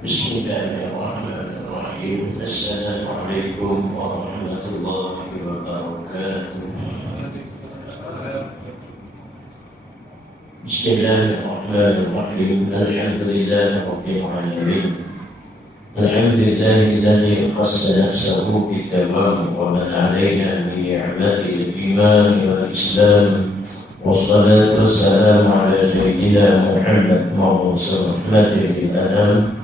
Bismillahirrahmanirrahim. Assalamualaikum warahmatullahi wabarakatuh. Bismillahirrahmanirrahim. Alhamdulillahi rabbil alamin. Alhamdulillahi alladzi khassa nafsahu bit-tamam wa man 'alaina bi ni'matil iman wal islam. Wassalatu wassalamu ala sayyidina Muhammad maw'us rahmatil lil anam.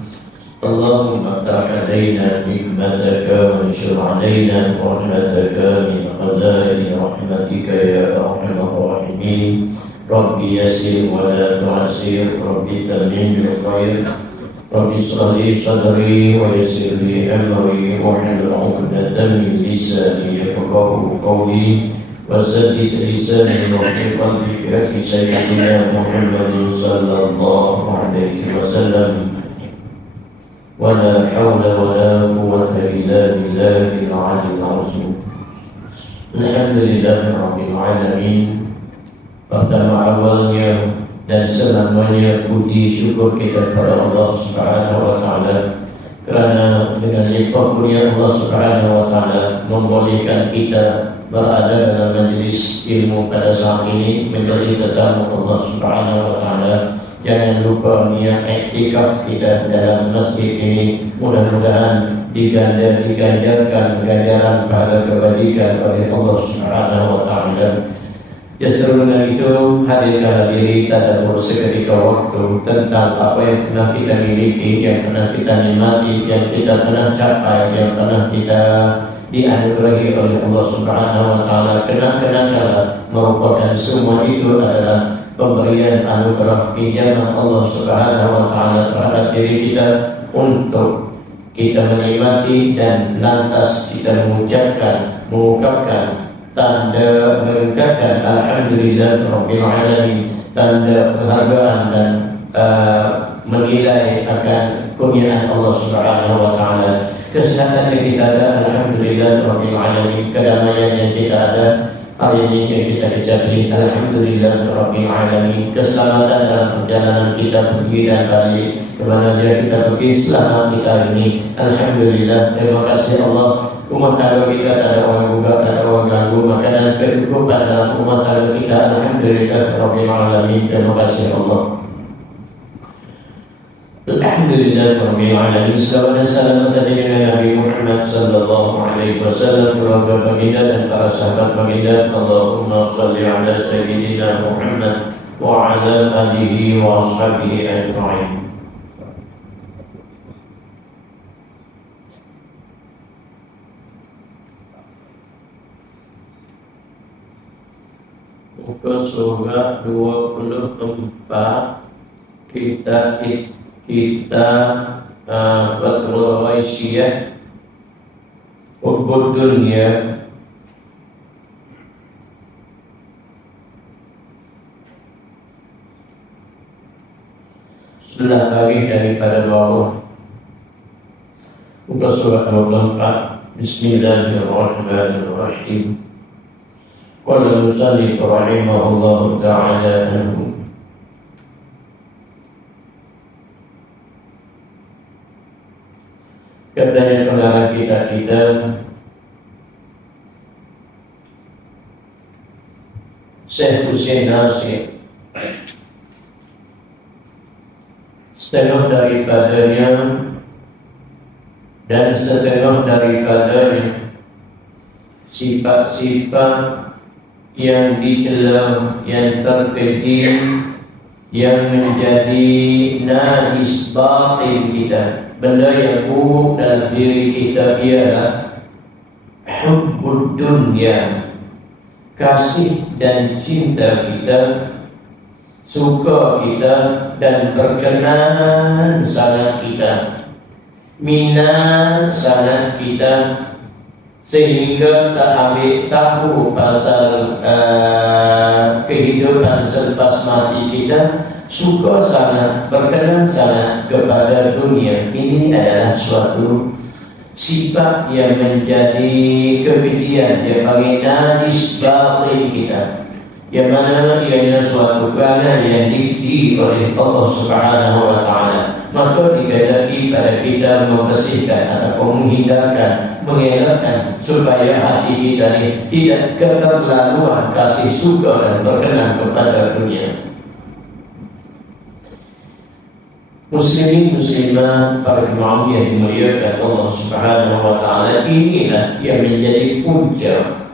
Allahumma aftah 'alaina ni'mataka wa anshur 'alaina rahmataka min khazaini rahmatika ya arhamar rahimin. Rabbi yassir wa la tu'assir, Rabbi tammim bil khair, Rabbi ishrah li sadri wa yassir li amri wahlul 'uqdatam min lisani yafqahu qawli. وسدد لساني وحفظ بحق سيدنا محمد صلى الله عليه وسلم ولا حول ولا قوة إلا بالله العلي العظيم. الحمد لله رب العالمين. Pertama awalnya dan selamanya puji syukur kita kepada Allah Subhanahu wa taala, kerana dengan limpah kurnia Allah Subhanahu wa taala membolehkan kita berada dalam majlis ilmu pada saat ini menjadi tetamu Allah Subhanahu wa taala. Jangan lupa niat iktikaf kita dalam masjid ini, mudah-mudahan diganjarkan ganjaran pahala kebajikan oleh Allah Subhanahu wa taala. Seterusnya itu hadirkan diri tadabbur seketika waktu tentang apa yang pernah kita miliki, yang pernah kita nikmati, yang kita pernah capai, yang pernah kita dianugerahi oleh Allah Subhanahu wa taala. Kenang-kenanglah merupakan semua itu adalah pemberian anugerah pinjaman Allah Subhanahu wa taala terhadap diri kita untuk kita menikmati, dan lantas kita mengungkapkan tanda mengungkapkan alhamdulillah rabbil alamin, tanda penghargaan dan menilai akan kurniaan Allah Subhanahu wa taala. Kesehatan yang kita ada alhamdulillah rabbil alamin, kedamaian yang kita ada hari ini yang kita kecapi alhamdulillah rabbil alamin, keselamatan dalam perjalanan kita pergi dan balik kemana saja kita pergi, selamat kita hari ini alhamdulillah. Terima kasih Allah. Rumah tangga kita tak ada orang buka, tak ada orang ganggu, makanan kecukupan dalam rumah tangga kita alhamdulillah rabbil alamin. Terima kasih Allah. Alhamdulillah rabbil alamin. Salawat dan salam kepada Nabi Muhammad sallallahu alaihi wasallam, keluarga baginda dan para sahabat baginda. Allahumma shalli ala sayyidina Muhammad wa ala alihi wa ashabihi ajma'in. Muka surah 24 kita Fathul Ghaisiyah Hubbud Dunya. Sebelah bagi daripada bawah muka surah 24. Bismillahirrahmanirrahim. Qala musannif rahimahullahu ta'ala anhu, katanya pengarang kita Syekh Husain Nasir, setengah daripadanya dan setengah daripadanya sifat-sifat yang dicela, yang terkeji, yang menjadi najis batin kita, benda yang buruk dalam diri kita ialah hubbud dunya, kasih dan cinta kita, suka kita dan berkenan sangat kita, minat sangat kita, sehingga tak ambil tahu pasal kehidupan selepas mati kita, suka sangat, berkenan sangat kepada dunia. Ini adalah suatu sifat yang menjadi kekejian, dia panggil najis batin kita, yang mana ianya suatu perangai yang dikeji oleh Allah Subhanahu wa ta'ala. Maka kita membersihkan ataupun menghindarkan, mengelakkan supaya hati kita ini tidak keterlaluan kasih suka dan berkenan kepada dunia. Muslimin muslimat, para jemaah yang dimuliakan Allah Subhanahu wa taala, inilah yang menjadi punca,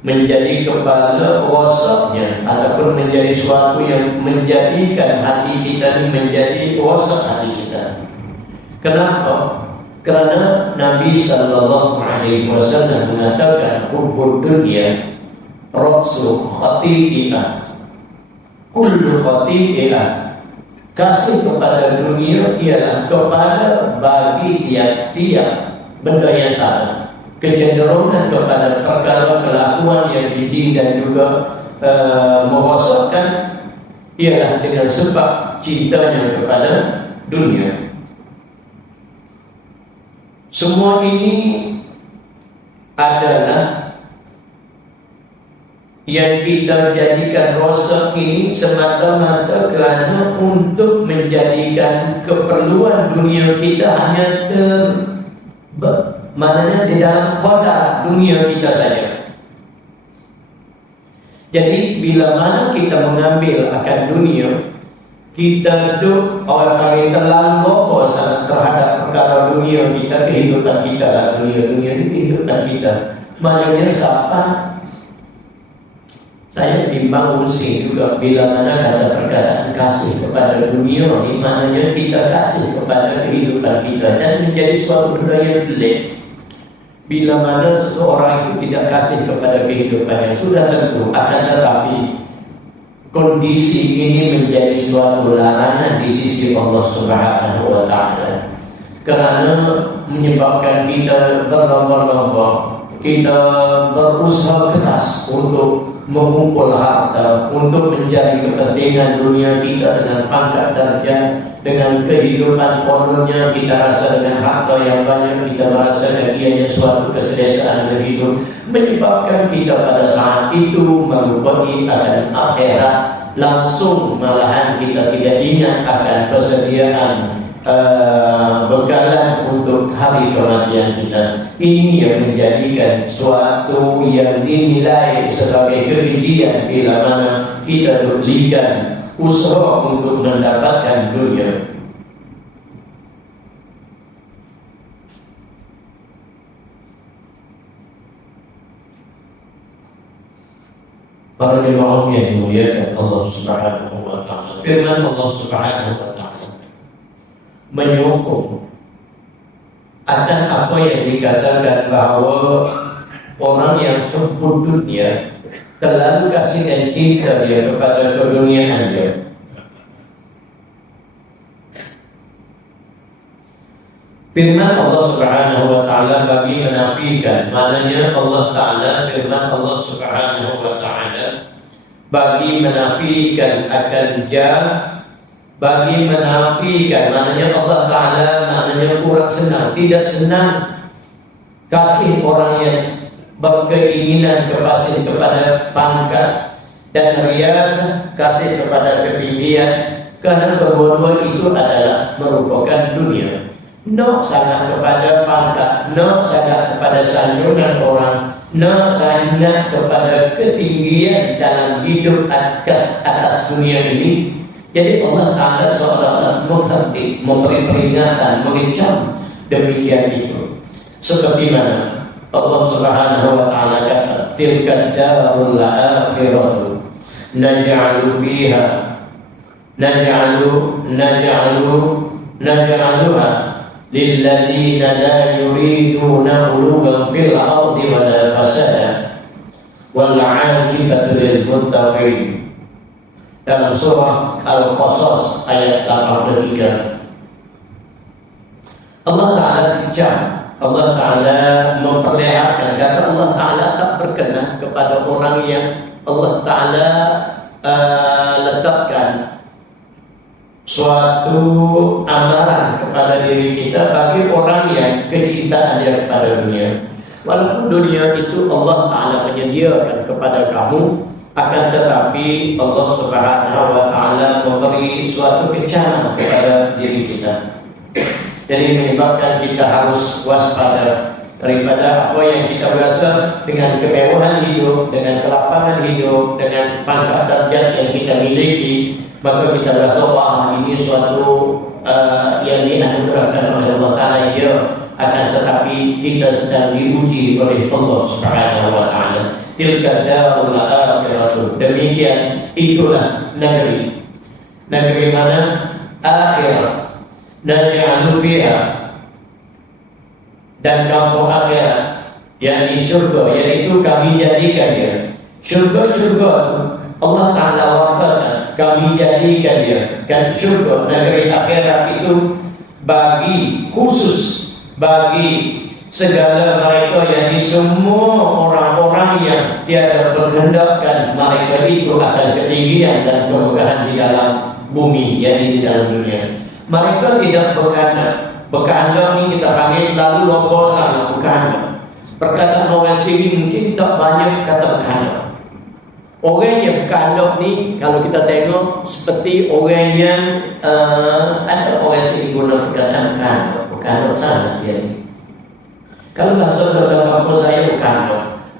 menjadi kepala wasatnya, ataupun menjadi suatu yang menjadikan hati kita ini menjadi wasat hati kita. Kenapa? Kerana Nabi sallallahu alaihi wasallam mengatakan hubbud dunya ra'su khati'ah. Kullu khati'ah. Kasih kepada dunia ialah kepala bagi tiap-tiap benda yang salah. Kecenderungan kepada perkara kelakuan yang jijik dan juga merosakkan ialah dengan sebab cintanya kepada dunia. Semua ini adalah yang kita jadikan rosak ini semata-mata kerana untuk menjadikan keperluan dunia kita hanya maknanya di dalam qadar dunia kita saja. Jadi bila mana kita mengambil akan dunia, kita duduk orang paling terlalu bobo sangat terhadap perkara dunia kita, kehidupan kita lah dunia ini kehidupan kita. Maksudnya siapa? Saya bimbang pusing juga bila mana kata perkataan kasih kepada dunia ini, maknanya kita kasih kepada kehidupan kita dan menjadi suatu benda yang pelik. Bila mana seseorang itu tidak kasih kepada kehidupannya, sudah tentu akan tetapi kondisi ini menjadi suatu larangan di sisi Allah Subhanahu wa taala. Kerana menyebabkan kita berlomba-lomba, kita berusaha keras untuk mengumpul harta, untuk mencari kepentingan dunia kita dengan pangkat darjat, dengan kehidupan kononnya kita rasa dengan harta yang banyak, kita merasakan ianya suatu keselesaan dalam hidup, menyebabkan kita pada saat itu melupai akan akhirat, langsung malahan kita tidak ingat akan persediaan bekalan untuk hari kematian kita. Ini yang menjadikan suatu yang dinilai sebagai kekejian bila mana kita berikan usaha untuk mendapatkan dunia. Para jemaah yang dimuliakan Allah Subhanahu wa taala, firman Allah Subhanahu wa taala menyokong akan apa yang dikatakan bahawa orang yang hubbud dunia, terlalu kasih dan cinta dia kepada keduniaan dia. Firman Allah Subhanahu wa taala bagi menafikan, maknanya Allah taala, firman Allah Subhanahu wa taala bagi menafikan akan bagi menafikan, maknanya Allah taala maknanya kurang senang, tidak senang kasih orang yang berkeinginan kepada pangkat dan rias, kasih kepada ketinggian, kerana kedua-dua itu adalah merupakan dunia. Nak sangat kepada pangkat, nak sangat kepada sanjungan orang, nak sangat kepada ketinggian dalam hidup atas dunia ini. Jadi Allah Ta'ala seolah-olah menghenti, memberi peringatan, mengecam demikian itu. Seperti mana Allah Subhanahu wa taala kata, tilka darul akhiratu naj'alu fiha naj'aluha lilladzina la yuriduna uluwan fil ardi wala fasada wal 'aqibatu lil muttaqin. Dalam surah Al-Qasas ayat 83, Allah Ta'ala kecam, Allah Ta'ala memperlihatkan, kata Allah Ta'ala tak berkenan kepada orang yang Allah Ta'ala letakkan suatu amaran kepada diri kita bagi orang yang kecintaan dia kepada dunia. Walaupun dunia itu Allah Ta'ala menyediakan kepada kamu, akan tetapi Allah Subhanahu wa taala memberi suatu kecaman kepada diri kita. Jadi menyebabkan kita harus waspada daripada apa yang kita rasa dengan kemewahan hidup, dengan kelapangan hidup, dengan pangkat darjat yang kita miliki, maka kita rasa wah ini suatu yang dianugerahkan oleh Allah Ta'ala, ya. Akan tetapi kita sedang diuji oleh Allah Subhanahu wa Ta'ala. Tilka darul akhiratu, demikian itulah negeri mana? Akhirat. Naj'alu fiha, dan kampung akhirat, yakni syurga, yaitu kami jadikan dia. Syurga Allah Ta'ala wafatan, kami jadikan dia. Dan syurga, negeri akhirat itu bagi khusus, bagi segala mereka yang semua orang-orang yang tiada berkehendakkan mereka itu akan ketinggian dan kemegahan di dalam bumi, yakni di dalam dunia. Mereka tidak berkehendak. Berkehendak ni kita panggil lalu logo sana, berkehendak. Perkataan orang sini mungkin tak banyak kata berkehendak. Orang yang berkehendak ni kalau kita tengok seperti orang yang ada orang sini guna perkataan berkehendak. Berkehendak sana dia ni. Kalau bahasa dalam kampung saya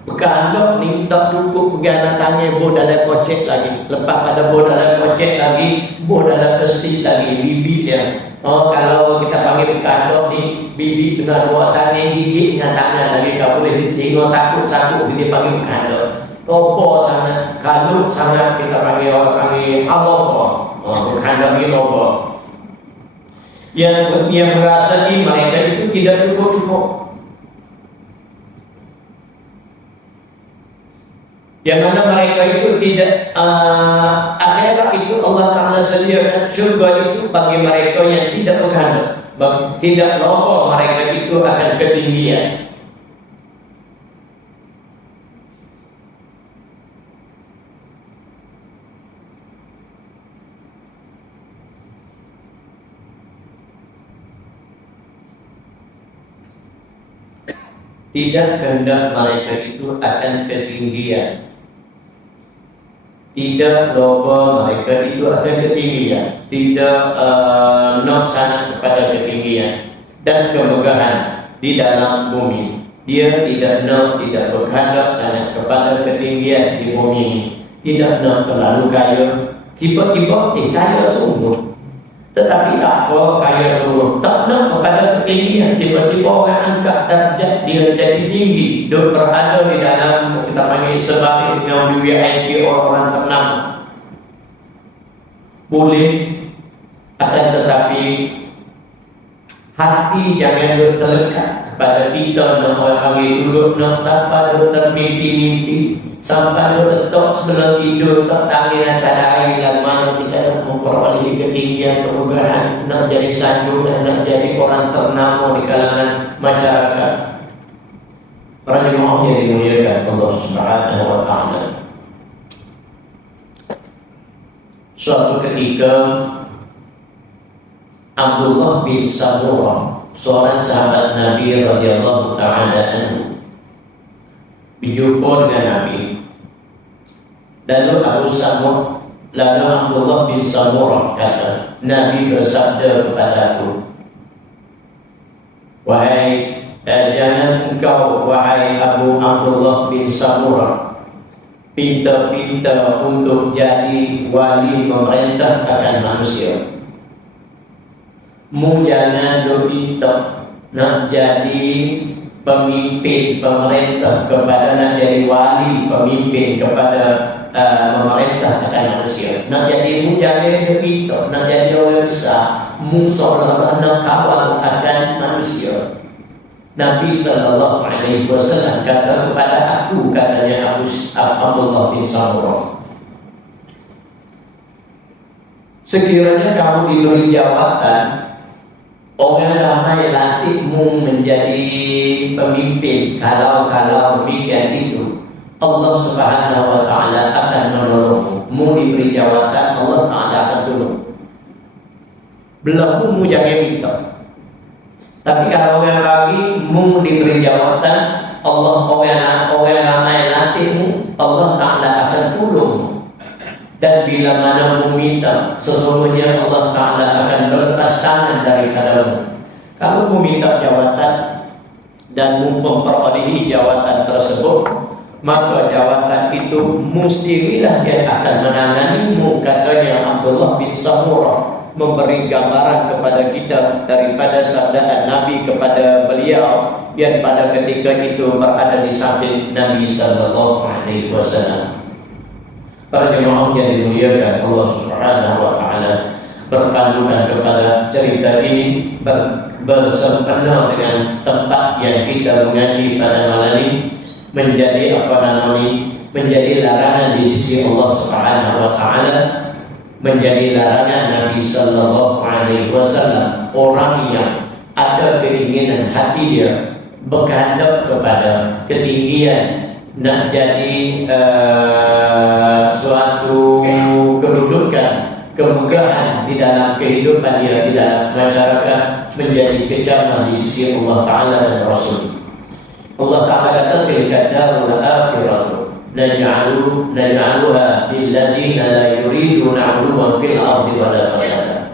berkehendak ni tak cukup pergi tanya boh dalam kocek lagi. Lepas pada boh dalam kocek lagi, boh dalam plastik lagi, bibi dia. Oh, kalau kita panggil berkehendak ni, bibi kena dua tangan gigit dengan tangan lagi, kau boleh tengok sakut-sakut dia panggil berkehendak. Lobo sangat, kalut sangat, kita panggil orang panggil halobo. Berkehendak ni lobo. Yang merasa ni mereka itu tidak cukup. Yang mana mereka itu tidak akhirat itu Allah Ta'ala sediakan syurga itu bagi mereka yang tidak berkehendak, tidak lobo mereka itu akan ketinggian. Tidak kehendak mereka itu akan ketinggian. Tidak loba mereka itu akan ketinggian. Tidak nafsana kepada ketinggian dan kemegahan di dalam bumi. Dia tidak berkehendak sangat kepada ketinggian di bumi ini. Tidak terlalu kaya. Tiba-tiba kaya sungguh. Tetapi tak apa kaya sungguh. Tak kepada ketinggian. Tiba-tiba orang angkat darjat dia jadi tinggi. Dia berada di dalam kita panggil sebab dengan VIP orang ternama. Boleh, akan tetapi hati jangan terlekat kepada kita. Nak orang panggil duduk nak sampai dia termimpi-mimpi, sampai dia letak sebelum tidur tak tangan tak air dan mana kita nak memperoleh ketinggian kemegahan, nak jadi sanjung dan nak jadi orang ternama di kalangan masyarakat. Para jemaah yang dimuliakan Allah Subhanahu wa Ta'ala. Suatu ketika Abdullah bin Samurah, seorang sahabat Nabi radhiyallahu ta'ala anhu, berjumpa dengan Nabi. Lalu Abdullah bin Samurah kata, Nabi bersabda kepadaku, jangan engkau wahai Abu Abdullah bin Samurah pinta-pinta untuk jadi wali memerintah akan manusia. Mu jangan berpinta nak jadi pemimpin pemerintah kepada nak jadi wali pemimpin kepada memerintah akan manusia. Nak jadi mu jangan berpinta nak jadi orang besar. Mu seolah-olah nak kawal akan manusia. Nabi sallallahu alaihi wasallam kata kepada aku, katanya Abdullah bin Samurah, sekiranya kamu diberi jawatan, orang ramai lantikmu menjadi pemimpin, kalau demikian itu Allah Subhanahu wa Ta'ala akan menolongmu. Mu diberi jawatan, Allah Ta'ala akan tolong. Belum mu jangan minta. Tapi kalau orang bagi mu diberi jawatan, orang ramai nantimu, Allah Ta'ala akan tolong. Dan bila mana mu minta, sesungguhnya Allah Ta'ala akan berlepas tangan daripadamu. Kalau meminta jawatan dan memperolehi jawatan tersebut, maka jawatan itu mestilah yang akan menanganimu, katanya Abdullah bin Samurah, memberi gambaran kepada kita daripada sabdaan Nabi kepada beliau yang pada ketika itu berada di samping Nabi sallallahu alaihi wasallam. Para jemaah yang dimuliakan Allah Subhanahu wa taala, berpandukan kepada cerita ini bersempena dengan tempat yang kita mengaji pada malam ini, menjadi menjadi larangan di sisi Allah Subhanahu wa taala, menjadi larangan Nabi sallallahu alaihi wasallam. Orang yang ada keinginan hati dia berkehendak kepada ketinggian, nak jadi suatu kedudukan, kemegahan di dalam kehidupan dia, di dalam masyarakat, menjadi kecaman di sisi Allah Ta'ala dan Rasul. Allah Ta'ala kata, tilka darul akhiratu naj'aluha lilladzina la yuriduna 'uluwan fil ardi wala fasada.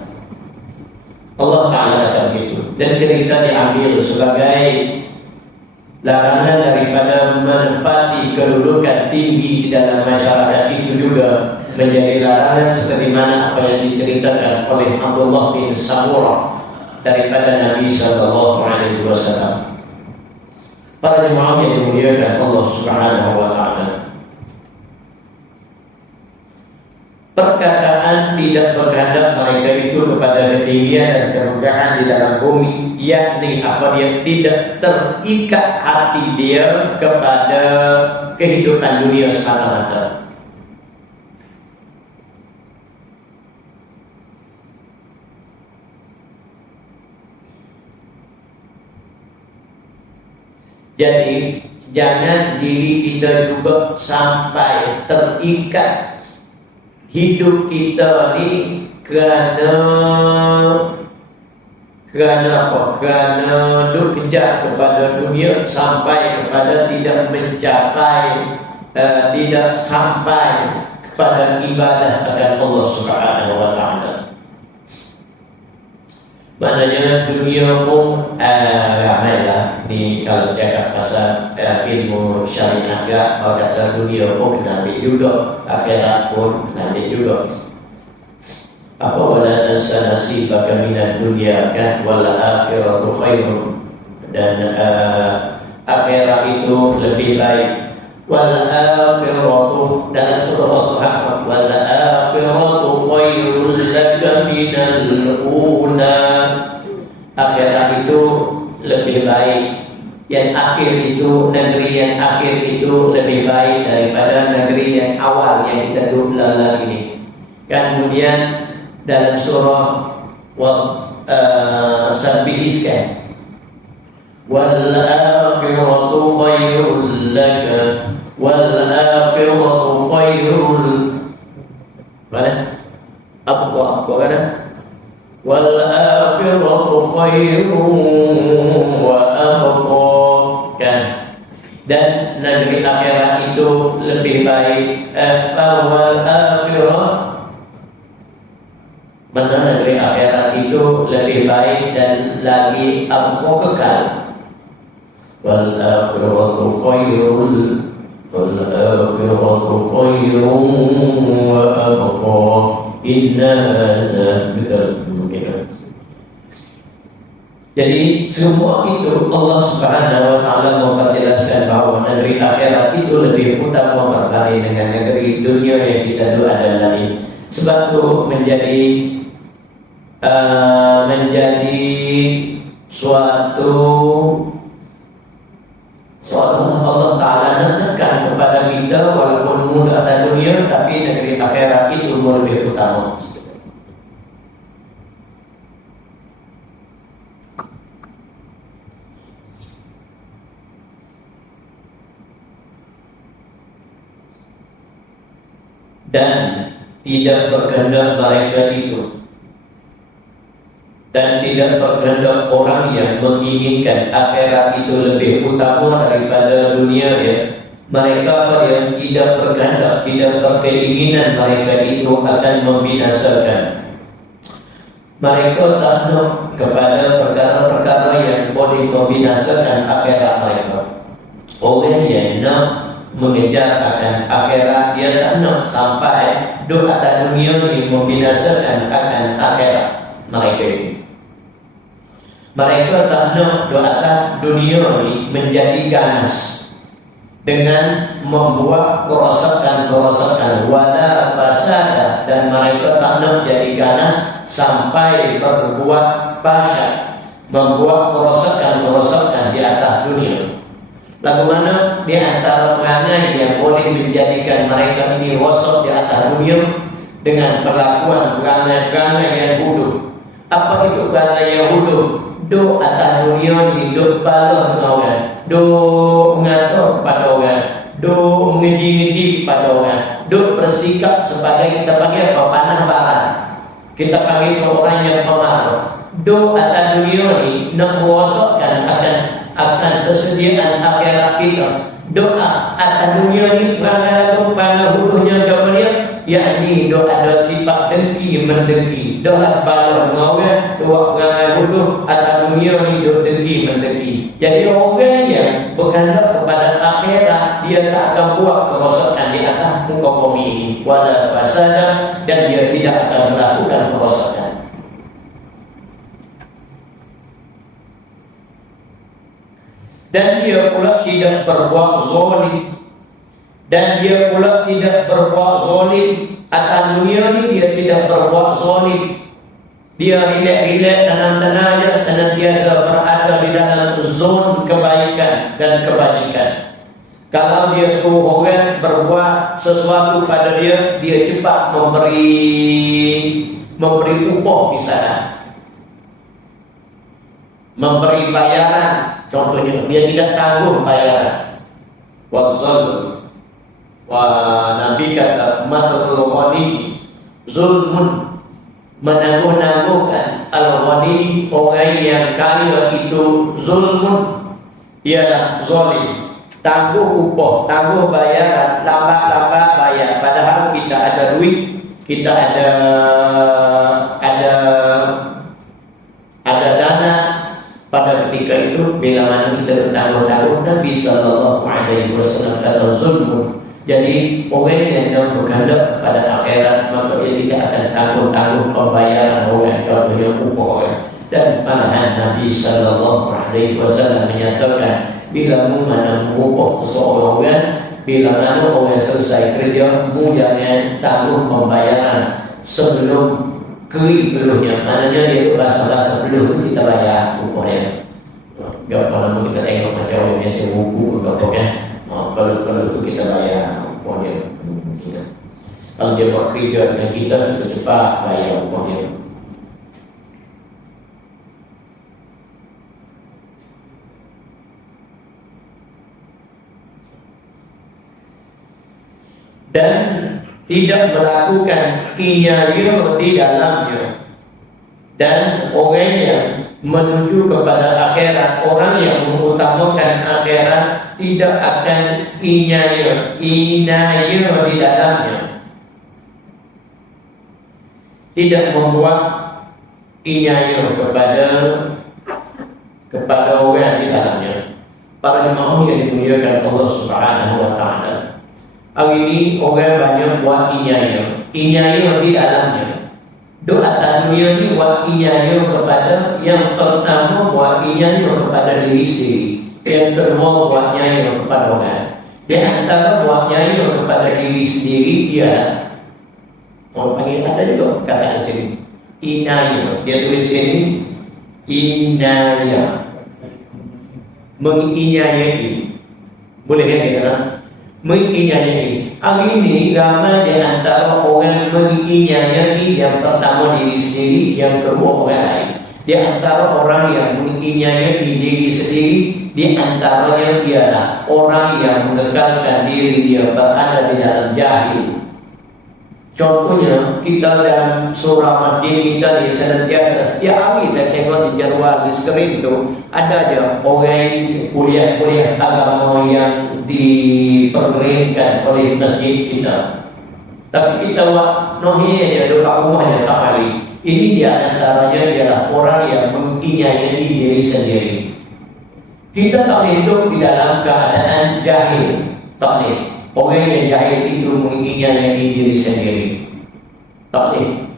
Allah Ta'ala kata begitu. Dan cerita diambil sebagai larangan daripada menempati kedudukan tinggi di dalam masyarakat, itu juga menjadi larangan seperti mana apa yang diceritakan oleh Abdullah bin Samurah daripada Nabi sallallahu alaihi wasallam. Para jemaah yang dimuliakan Allah Subhanahu wa taala, perkataan tidak berkehendak mereka itu kepada ketinggian dan kemegahan di dalam bumi, yakni apa, dia tidak terikat hati dia kepada kehidupan dunia semata-mata. Jadi jangan diri kita juga sampai terikat hidup kita ni kerana apa? Kerana duk kejar kepada dunia sampai kepada tidak mencapai, tidak sampai kepada ibadah kepada Allah Subhanahu wa taala. Maknanya dunia pun ramailah ni, kalau cakap pasal ilmu syariat agak, orang kata dunia pun kena ambil juga, akhirat pun kena ambil juga. Apa wala tansa nasibaka minad dunya kan wal akhiratu khairun, dan akhirat itu lebih baik. Wal akhiratu, dalam surah Al-Ahqaf, wal akhiratu khairul laka minal ula. Akhirat itu lebih baik, yang akhir itu, negeri yang akhir itu lebih baik daripada negeri yang awal yang kita duduk dalam ini. Kemudian dalam surah Sabbihiskan, wal akhiratu khairul laka wal akhiratu khairul, mana? Apa kata? Wal akhiratu khairun wa abqa, kan? Dan negeri akhirat itu lebih baik. Wal akhirat, mana negeri akhirat itu lebih baik dan lagi abqa, kekal. Wal akhiratu khairun wa abqa. Inna hadza betul. Jadi semua itu Allah Subhanahu wa taala memperjelaskan bahawa negeri akhirat itu lebih utama berbanding dengan negeri dunia yang kita ada dalam ini. Sebab itu menjadi suatu Allah Ta'ala menekan kepada kita, walaupun mudah dan dunia, tapi negeri akhirat itu lebih utama. Dan tidak berkehendak mereka itu, dan tidak berkehendak orang yang menginginkan akhirat itu lebih utama daripada dunia dia. Mereka yang tidak berkehendak, tidak berkeinginan mereka itu akan membinasakan. Mereka tak nak kepada perkara-perkara boleh membinasakan akhirat mereka. Orang yang nak mengejar akan akhirat, dia tak nak sampai duduk atas dunia ni membinasakan akan akhirat mereka ini. Mereka tak nak duduk atas dunia ni menjadi ganas dengan membuat kerosakan-kerosakan wala fasada, dan mereka tak nak jadi ganas sampai berbuat fasad, membuat kerosakan-kerosakan di atas dunia. Lagu mana di antara perangai yang boleh menjadikan mereka ini rosak di atas dunia dengan perlakuan perangai-perangai yang bodoh. Apa itu perangai yang bodoh? Do atas dunia ni, do balas dengan orang, do mengatur kepada orang, do mengeji-ngeji kepada orang, do bersikap sebagai kita panggil apa? Panah barang. Kita panggil seorang yang pemarah. Do atas dunia ni nak merosakkan akan persediaan akhirat kita. Doa atas dunia ni perangai bodohnya kepada yakni doa ada sifat dengki mendengki. Doa balas dengan orang, doa perangai bodoh atas dunia ni doa dengki mendengki. Jadi orang yang berkehendak kepada akhirat, dia tak akan buat kerosakan di atas muka bumi ini wala fasada, dan dia tidak akan melakukan kerosakan. Dan dia pula tidak berbuat zalim. Dan dia pula tidak berbuat zalim. Atas dunia ni dia tidak berbuat zalim. Dia rilek-rilek, tenang-tenang aja, senantiasa berada di dalam zon kebaikan dan kebajikan. Kalau dia suruh orang berbuat sesuatu pada dia, dia cepat memberi upah di sana, memberi bayaran. Contohnya, dia tidak tangguh bayaran. Wazal, Nabi kata matul ghani zulmun, menangguh-nangguhkan al-ghani, orang yang kaya itu zulmun, ialah zalim. Tangguh upah, tangguh bayaran, lambat-lambat bayar. Padahal kita ada duit, kita ada dana. Pada ketika itu, bila mana kita bertangguh-tangguh, Nabi SAW kata zulmun. Jadi orang yang berkehendak kepada akhirat, maka dia tidak akan tangguh-tangguh pembayaran orang, contohnya upah orang. Dan malahan Nabi SAW menyatakan, bila mu mana upah seseorang orang, bila mana orang selesai kerja, mu jangan tangguh pembayaran sebelum kering peluhnya. Maknanya dia itu rasa-rasa peluh kita bayar upahnya. Kalau kita tengok macam orang biasa buku atau kan, kalau itu kita bayar upahnya. Kalau dia buat kerja dengan kita cepat bayar upahnya. Dan tidak melakukan inya-nya di dalamnya. Dan orang yang menuju kepada akhirat, orang yang mengutamakan akhirat, tidak akan inya-nya di dalamnya. Tidak membuat inya-nya kepada orang di dalamnya. Para jemaah yang dimuliakan Allah Subhanahu wa Ta'ala, hari ini orang banyak buat inya-nya di dalamnya. Doa atas dunia ni buat inya-nya kepada, yang pertama buat inya-nya kepada diri sendiri, yang kedua buat inya-nya kepada orang. Di antara buat inya-nya kepada diri sendiri ialah, orang panggil ada juga perkataan sini, inya-nya. Dia tulis sini inya-nya, menginya-nyai. Boleh kan kita menginya-nyai. Hari ini ramai di antara orang menginya-nyai, yang pertama diri sendiri, yang kedua orang lain. Di antara orang yang menginya-nyai diri sendiri, di antaranya ialah orang yang mengekalkan diri dia berada di dalam jahil. Contohnya, kita dalam surah masjid kita ni senantiasa, setiap hari saya tengok di jadual di skrin tu, ada je orang kuliah-kuliah agama yang diperkenankan oleh masjid kita. Tapi kita buat nohnya dia dekat rumahnya tak hari. Ini dia antaranya ialah orang yang menginya-nyai diri sendiri. Kita tak boleh hidup di dalam keadaan jahil. Tak boleh. Orang yang jahil itu menginginkan diri sendiri. Tak boleh.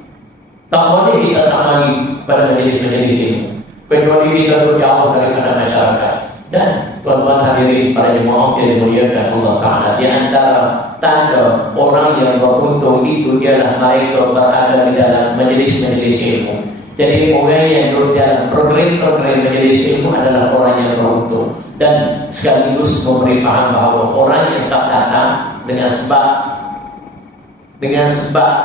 Tak boleh kita tak mari pada majlis-majlis ini, kecuali kita jauh daripada masyarakat. Dan tuan-tuan hadirin para jemaah yang dimuliakan Allah Ta'ala, di antara tanda orang yang beruntung itu ialah mereka berada di dalam majlis-majlis ilmu. Jadi orang yang duduk dalam program-program majlis ilmu adalah orang yang beruntung. Dan sekaligus memberi paham bahawa orang yang tak datang dengan sebab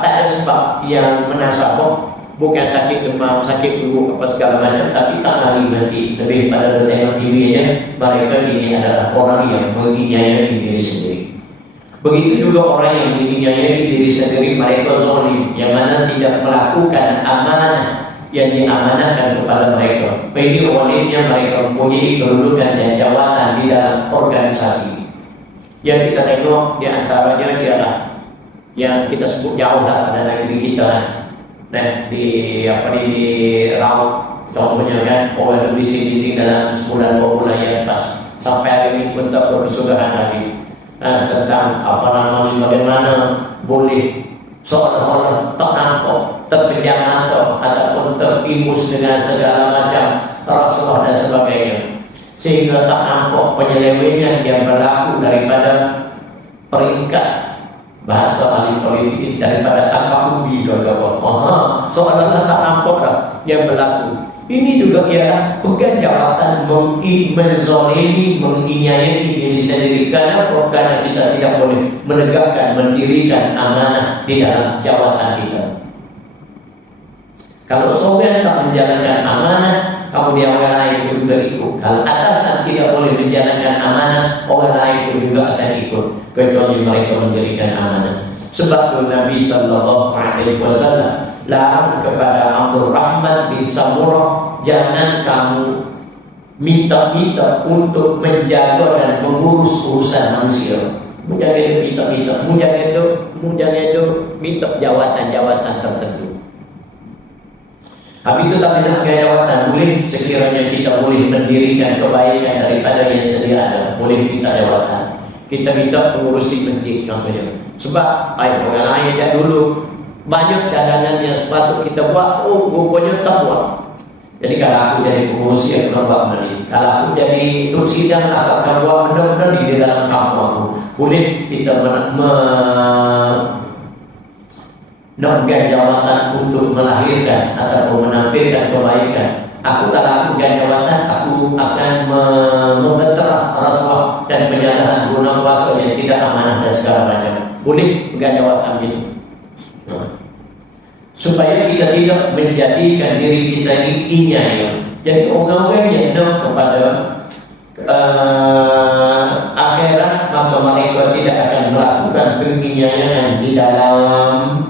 tak ada sebab yang menasabah, bukan sakit demam, sakit perut apa segala macam, tapi tak lari nanti lebih pada tengok TV aja, mereka ini adalah orang yang menginginkan diri sendiri. Begitu juga orang yang menginginkan diri sendiri, mereka zalim, yang mana tidak melakukan amanah yang diamanahkan kepada mereka. Ini zalimnya mereka mempunyai kedudukan dan jawatan di dalam organisasi. Yang kita tengok di antaranya ialah yang kita sebut jauh lah pada negeri kita. Nah, di Raut contohnya kan, orang bising-bising dalam sebulan 2 bulan yang pas sampai hari ini pun tak bersugahan lagi tentang bagaimana boleh seolah-olah tak nampak, terpejam mata ataupun tertimbus dengan segala macam rasuah dan sebagainya, sehingga tak nampak penyelewengan yang berlaku daripada peringkat bahasa ahli politik, daripada akar ubi gagawa. Seolah-olah tak nampak dah yang berlaku. Ini juga ialah bukan jawatan menzalimi, menginginkan diri sendiri. Kenapa? Karena kita tidak boleh menegakkan, mendirikan amanah di dalam jawatan kita. Kalau seorang tak menjalankan amanah, kemudian orang lain pun juga ikut. Kalau atasan tidak boleh menjalankan amanah, orang lain pun juga akan ikut, kecuali mereka menjadikan amanah. Sebab tu Nabi SAW larang kepada Abdul Rahman bin Samurah, jangan kamu minta-minta untuk menjaga dan mengurus urusan manusia. Jangan minta-minta, jangan minta jawatan-jawatan tertentu. Habis itu tak nak jawatan, boleh sekiranya kita boleh mendirikan kebaikan daripada yang sedia ada, boleh minta jawatan. Kita minta mengurusi masjid contohnya. Sebab orang lain ajak dulu, banyak cadangan yang sepatut kita buat, rupanya tak buat. Jadi kalau aku jadi pengurusi, aku akan buat benda ni. Kalau aku jadi tursidang, aku akan buat benda-benda ni di dalam kampung aku. Boleh kita memegang jawatan untuk melahirkan ataupun menampilkan kebaikan. Kalau aku pegang jawatan, aku akan membeteras rasuah dan penyalahan guna kuasa yang tidak amanah dan segala macam. Boleh pegang jawatan gitu. Supaya kita tidak menjadikan diri kita ini inyanya. Jadi orang-orang yang nak kepada akhirat, maka mereka tidak akan melakukan penginyayan di dalam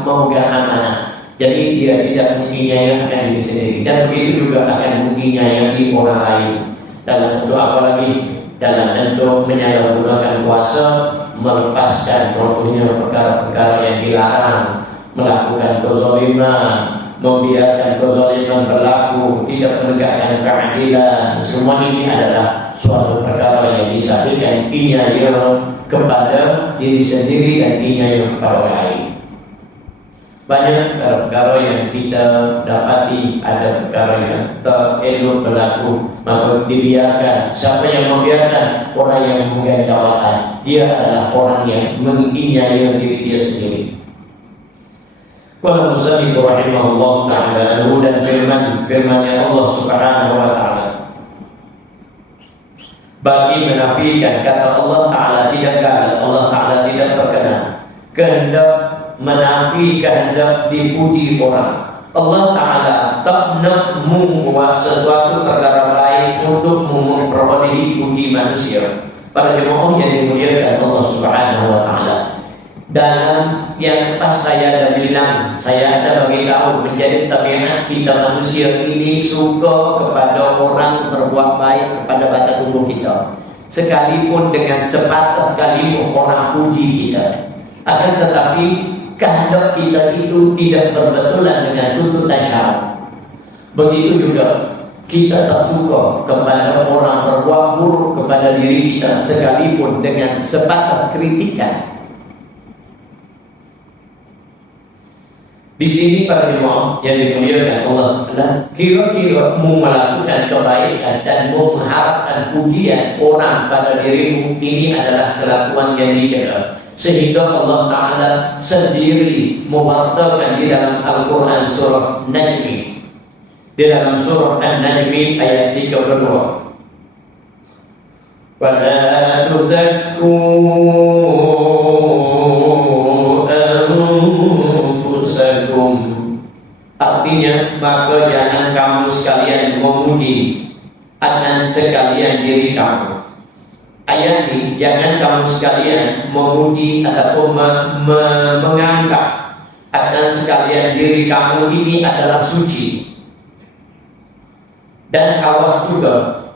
memegang amanah. Jadi dia tidak menginyayakan diri sendiri, dan begitu juga akan menginyayakan orang lain. Dalam bentuk apa lagi? Dalam bentuk menyalahgunakan kuasa, melepaskan contohnya perkara-perkara yang dilarang, melakukan kezaliman, membiarkan kezaliman berlaku, tidak menegakkan keadilan. Semua ini adalah suatu perkara yang disampaikan inyaya kepada diri sendiri dan inyaya kepada orang lain. Banyak perkara yang kita dapati, ada perkara yang tak elok berlaku, maka dibiarkan. Siapa yang membiarkan? Orang yang memegang jawatan. Dia adalah orang yang menginyai diri dia sendiri. Qala musannif rahimahullah ta'ala, dan firman-Nya Allah Subhanahu wa taala bagi menafikan kata Allah Ta'ala tidak gagal, Allah Ta'ala tidak berkenan, kehendak menafi kehendak dipuji orang. Allah Ta'ala tak nak membuat sesuatu perkara baik untuk memperoleh puji manusia. Para jemaah yang dimuliakan Allah Subhanahu wa taala, dalam yang pas saya ada bilang, saya ada bagi tahu menjadi tabiat kita manusia ini suka kepada orang berbuat baik kepada batas tubuh kita, sekalipun dengan sepatah kalimat orang puji kita. Akan tetapi kehendak kita itu tidak berbetulan dengan tuntutan syarak. Begitu juga kita tak suka kepada orang berbuat buruk kepada diri kita sekalipun dengan sebatas kritikan. Di sini para jemaah yang dimuliakan Allah Taala, kira-kira mu melakukan kebaikan dan mu mengharapkan pujian orang pada dirimu, ini adalah kelakuan yang dicela. Sehingga Allah Taala sendiri memberitakan di dalam Al-Quran surah Najmi, di dalam surah An-Najmi ayat 32. Wala tuzakku anfusakum, artinya maka jangan kamu sekalian memuji akan sekalian diri kamu. Ayat ini, jangan kamu sekalian memuji ataupun menganggap akan sekalian diri kamu ini adalah suci. Dan awas juga,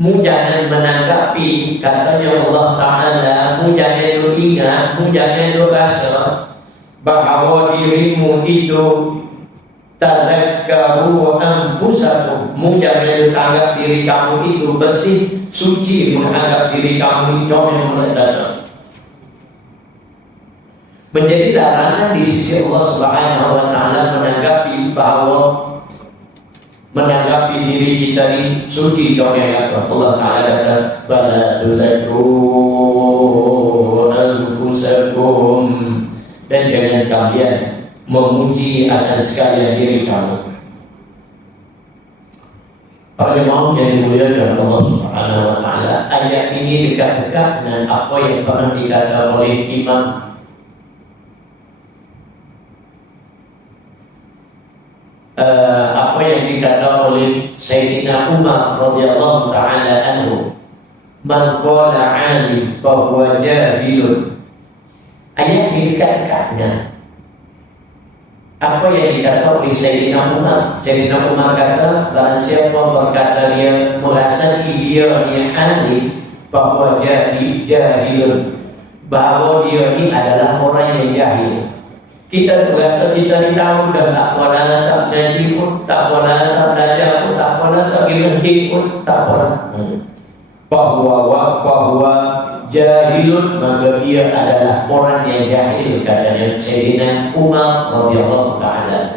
mu jangan menanggapi katanya Allah Ta'ala, mu jangan ingat, mu jangan rasa bahawa dirimu itu tazakkaru anfusakum, mu jangan anggap diri kamu itu bersih, suci, menganggap diri kamu comel mendadak. Menjadi larangan di sisi Allah Subhanahu wa Ta'ala menanggapi diri kita ini suci, comel. Allah Ta'ala kata, "Fala tuzakku anfusakum," dan jangan kalian memuji akan sekalian diri kamu. Para jemaah yang dimuliakan Allah Subhanahu wa Ta'ala, ayat ini dekat-dekat dengan apa yang pernah dikatakan oleh Imam apa yang dikatakan oleh Sayyidina Umar radhiyallahu ta'ala anhu, "Man qala 'alim fa huwa jahilun." Ayat ini dekat-dekat dengan apa yang dikatakan oleh Sayyidina Umar. Sayyidina Umar kata, barang siapa berkata dia merasa dia ni alim, bahwa jahilun, bahawa dia ni adalah orang yang jahil. Kita berasa kita ni tahu dah, tak pernah tak ngaji pun, tak pernah tak belajar pun, tak pernah tak pergi masjid pun, tak pernah. Bahwa jahilun, maka dia adalah orang yang jahil, katanya Sayyidina Umar radhiyallahu ta'ala.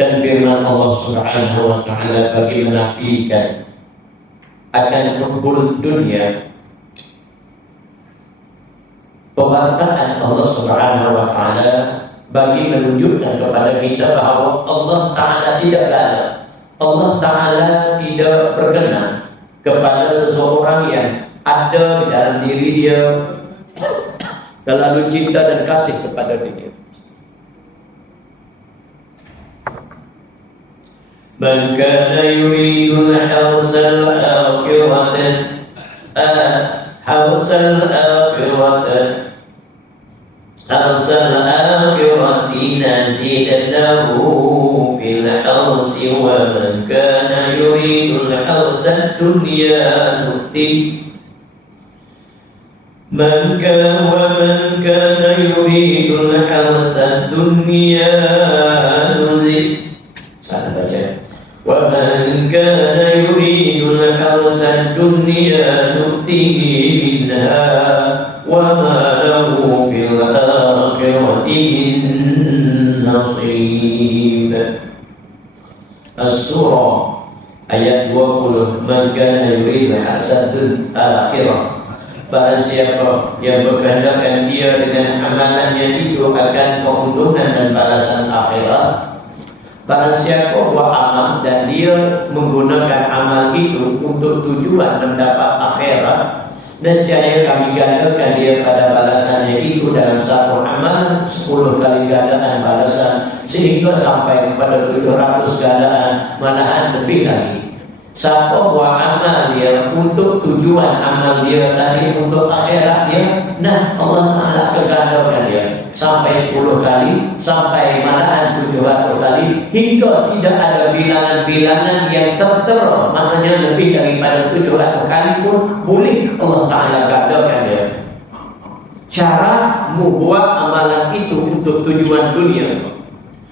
Dan firman Allah Subhanahu wa Ta'ala bagi menafikan akan hubbul dunia, pembantahan Allah Subhanahu wa Ta'ala bagi menunjukkan kepada kita bahawa Allah Ta'ala tidak galak, Allah Ta'ala tidak berkenan kepada seseorang yang ada di dalam diri dia terlalu cinta dan kasih kepada dia. Man kana yuridu hawsal akhirati nazidan lahu fil hawsi, wa man kana yuridu hawsad dunya nu'ti man kana yuridu hawsad dunya nuzid. Salah baca. وَمَنْ كَانَ يُرِيدُ الْحَرْثَ الدُّنْيَا نُؤْتِهِ مِنْهَا وَمَا لَهُ فِي الْآخِرَةِ مِنْ نَصِيبٍ. As-Surah ayat 20. Man kana yuridu hasadul akhirah, barang siapa yang berkehendakkan dia dengan amalannya itu akan keuntungan dan balasan akhirat. Barang siapa buat amal dan dia menggunakan amal itu untuk tujuan mendapat akhirat, nescaya kami gandakan dia pada balasannya itu dalam satu amal 10 kali gandaan balasan, sehingga sampai kepada 700 gandaan, malahan lebih lagi. Siapa buat amal dia untuk tujuan amal dia tadi untuk akhirat dia, nah Allah Ta'ala kegandakan dia sampai 10 kali, sampai malahan 700 kali, hingga tidak ada bilangan-bilangan yang tertera, maknanya lebih daripada 700 kali pun boleh Allah Ta'ala gandakan dia. cara membuat amalan itu untuk tujuan dunia.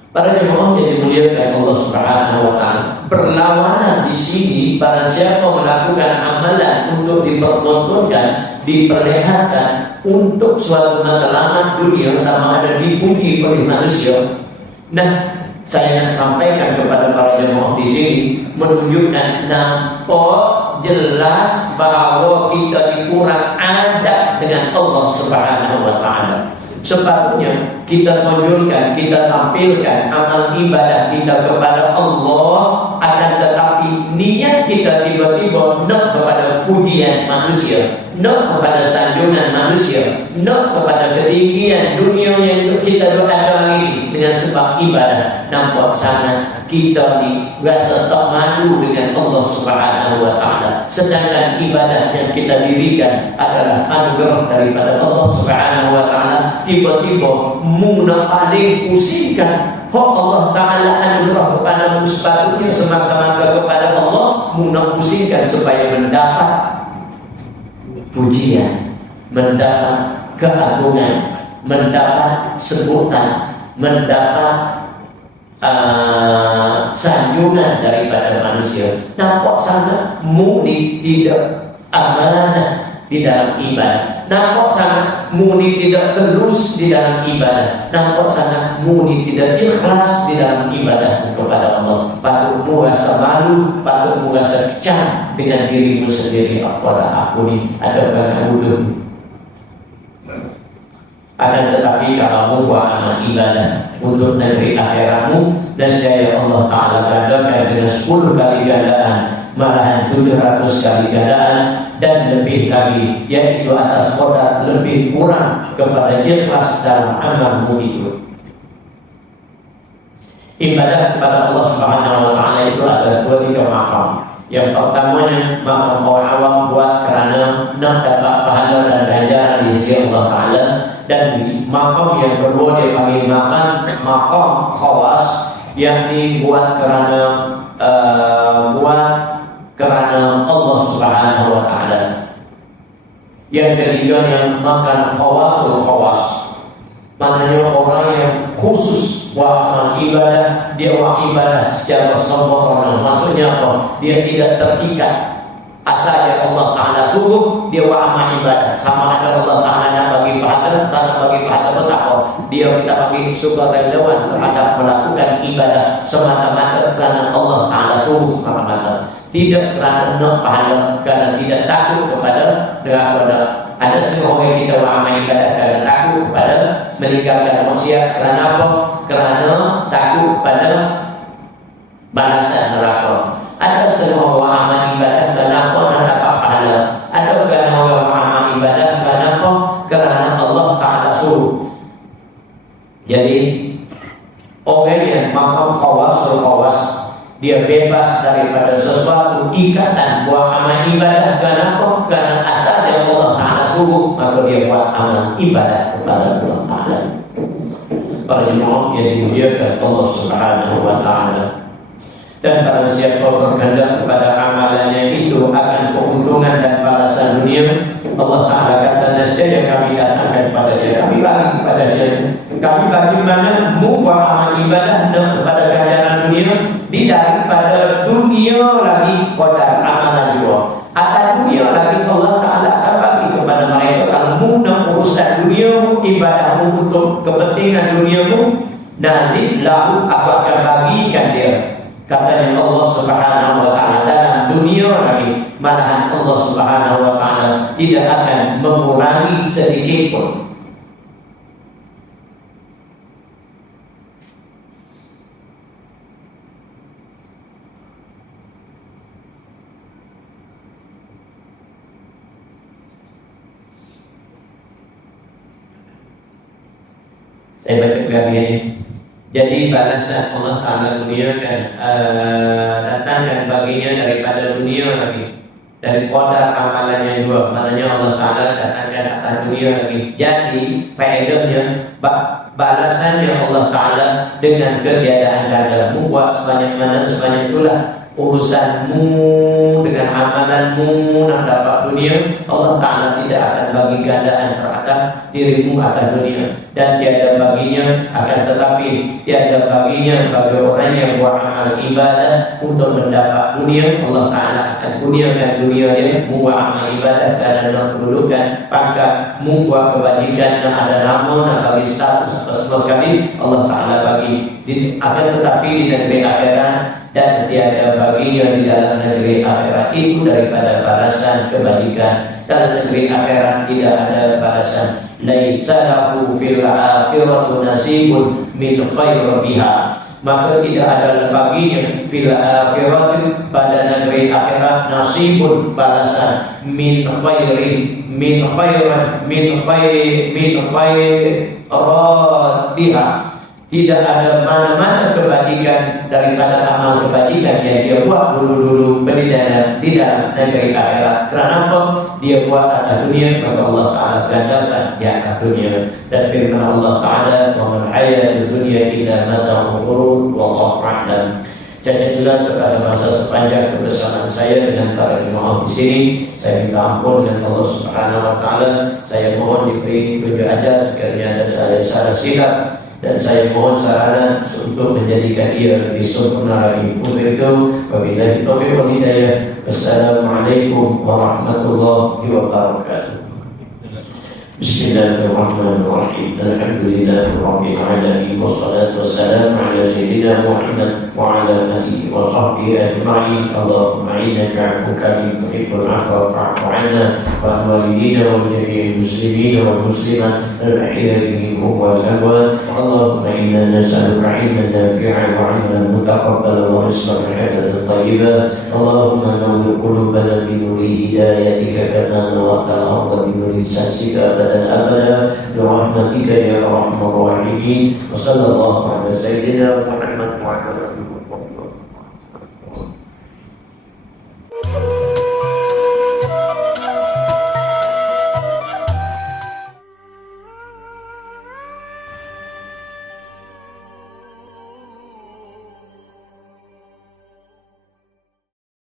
Para jemaah yang dimuliakan Allah Subhanahu wa taala, berlawanan di sini para siapa melakukan amalan untuk dipertontonkan, diperlihatkan untuk suatu matlamat dunia sama ada dipuji oleh manusia. Nah, saya nak sampaikan kepada para jemaah di sini menunjukkan nampak jelas bahwa kita dikurang adab dengan Allah Subhanahu wa taala. Sepatutnya kita tunjukkan, kita tampilkan amal ibadah kita kepada Allah, akan tetapi niat kita tiba-tiba nak kepada pujian manusia, nak kepada sanjungan manusia, nak kepada ketinggian dunia yang kita ada ini dengan sebab ibadah. Nampak sangat kita ni rasa tak malu dengan Allah Subhanahu wa taala, sedangkan ibadah yang kita dirikan adalah anugerah daripada Allah Subhanahu wa taala. Tiba-tiba muna paling pusingkan hak Allah taala anugerah kepada sepatutnya semata-mata kepada Allah, muna pusingkan supaya mendapat pujian, mendapat keagungan, mendapat sebutan, mendapat sanjungan daripada manusia. Nampak sangat murni tidak amanah di dalam ibadah, nampak sangat murni tidak tulus di dalam ibadah, nampak sangat murni tidak ikhlas di dalam ibadah kepada Allah. Patut merasa malu, patut merasa kecam dengan dirimu sendiri. Apalah aku ni ada banyak wudhu. Akan tetapi kalau buat amal ibadah untuk negeri akhiratmu, nescaya Allah Ta'ala gandakan dengan 10 kali gandaan, malahan 700 kali gandaan dan lebih lagi, yaitu atas qadar lebih kurang kepada ikhlas dalam amalmu itu. Ibadah kepada Allah Subhanahu wa taala itu ada 2-3 makam. Yang pertamanya makam orang awam buat kerana nak dapat pahala dan ganjaran di sisi Allah Ta'ala. Dan makam yang kedua dia panggil makam khawas, yang dibuat kerana Allah Subhanahu wa taala. Yang ketiganya makan khawasul khawas, maknanya orang yang khusus buat amal ibadah, dia buat ibadah secara sempurna. Maksudnya apa? Dia tidak terikat. Asalnya Allah Ta'ala suruh dia buat amal ibadah, sama ada Allah Ta'ala nak bagi pahala, tak nak bagi pahala pun tak apa. Dia kita bagi sukarelawan terhadap melakukan ibadah semata-mata kerana Allah Ta'ala suruh semata-mata, tidak kerana nak pahala, kerana tidak takut kepada neraka. Ada setengah orang kita buat amal ibadah kerana takut kepada meninggalkan maksiat. Kerana apa? Kerana takut kepada balasan neraka. Ada setengah orang amal ibadah kerana apa? Nak dapat pahala. Ada kerana orang amal ibadah kerana apa? Kerana Allah Ta'ala suruh. Jadi orang yang makam khawas, dia bebas daripada sesuatu ikatan buat amal ibadah. Kerana apa? Kerana asal yang Allah Ta'ala suruh, maka dia buat amal ibadah kepada Allah Ta'ala. Para jemaah yang dimuliakan Allah Subhanahu wa taala, dan para siapa berkehendak kepada amalannya itu akan keuntungan dan balasan dunia, Allah Ta'ala kata nescaya kami datangkan kepada dia, kami bagi kepada dia. Kami bagaimana membuat amal ibadah dan kepada ganjaran dunia di daripada dunia lagi qadar amalan juga. Atas dunia lagi Allah Ta'ala akan bagi kepada mereka. Kalau muna urusan duniamu, ibadahmu untuk kepentingan duniamu, nazid lahu, aku akan bagikan dia. Katanya Allah Subhanahu wa taala dalam dunia lagi, malahan Allah Subhanahu wa taala tidak akan mengurangi sedikit pun. Saya baca lagi ini. Jadi balasan Allah Ta'ala dunia kan datangkan baginya daripada dunia lagi, dari qadar amalannya juga. Maknanya Allah Ta'ala datangkan atas dunia lagi. Jadi faedahnya balasannya Allah Ta'ala dengan ketiadaan ganda. Membuat sebanyak mana sebanyak itulah urusanmu, dengan amalanmu nak dapat dunia, Allah Ta'ala tidak akan bagi gandaan terhadap dirimu akan dunia. Dan tiada baginya, akan tetapi tiada baginya bagi orang yang buat amal ibadah untuk mendapat dunia, Allah Ta'ala akan kurniakan dunia dia. Mu buat amal ibadah kerana nak kedudukan pangkat, mu buat kebajikan nak ada nama, nak bagi status semua sekali, Allah Ta'ala bagi. Akan tetapi di negeri akhirat, dan tiada baginya di dalam negeri akhirat itu daripada balasan kebajikan. Dalam negeri akhirat tidak ada balasan. Laisa lahu fil akhirati nasibun min khair biha. Maka tidak ada baginya fil akhirati, pada negeri akhirat, nasibun balasan min khairin khairatiha. Tidak ada mana-mana kebajikan daripada amal kebajikan yang dia buat dulu-dulu di dalam negeri akhirat. Kerana apa? Dia buat atas dunia, maka Allah Ta'ala gandakan di atas dunia. Dan firman Allah Ta'ala, wa man hayatud dunya illa mata'ul ghurur, wallahu a'lam. Cacat jelas masa sepanjang kebersamaan saya dengan para jemaah di sini, saya minta ampun dengan Allah Subhanahu Wa Ta'ala. Saya mohon diberi petunjuk ajar sekiranya ada saya salah silap, dan saya mohon sarana untuk menjadikan ia lebih sempurna lagi. Untuk itu, wabillahi taufiq wal hidayah. Wassalamualaikum warahmatullahi wabarakatuh. Bismillahirrahmanirrahim. Alhamdulillahirabbil alamin, wassalatu wassalamu ala sayyidina Muhammad wa ala alihi wa sahbihi ajma'in. Allahumma innaka 'afuwwun karim tuhibbul 'afwa fa'fu 'anna wa 'an walidina wa jami'il muslimina wal muslimat al-ahya'i minhum wal amwat. Allahumma inna nas'aluka 'ilman nafi'an wa 'amalan mutaqabbalan wa rizqan halalan thayyiban. Allahumma nawwir qulubana bi nuri hidayatika kama nawwarta al-ardha bi nuri shamsika dan abada birahmatika ya arhamar rahimin. Wa sallallahu ala sayyidina Muhammad wa ala alihi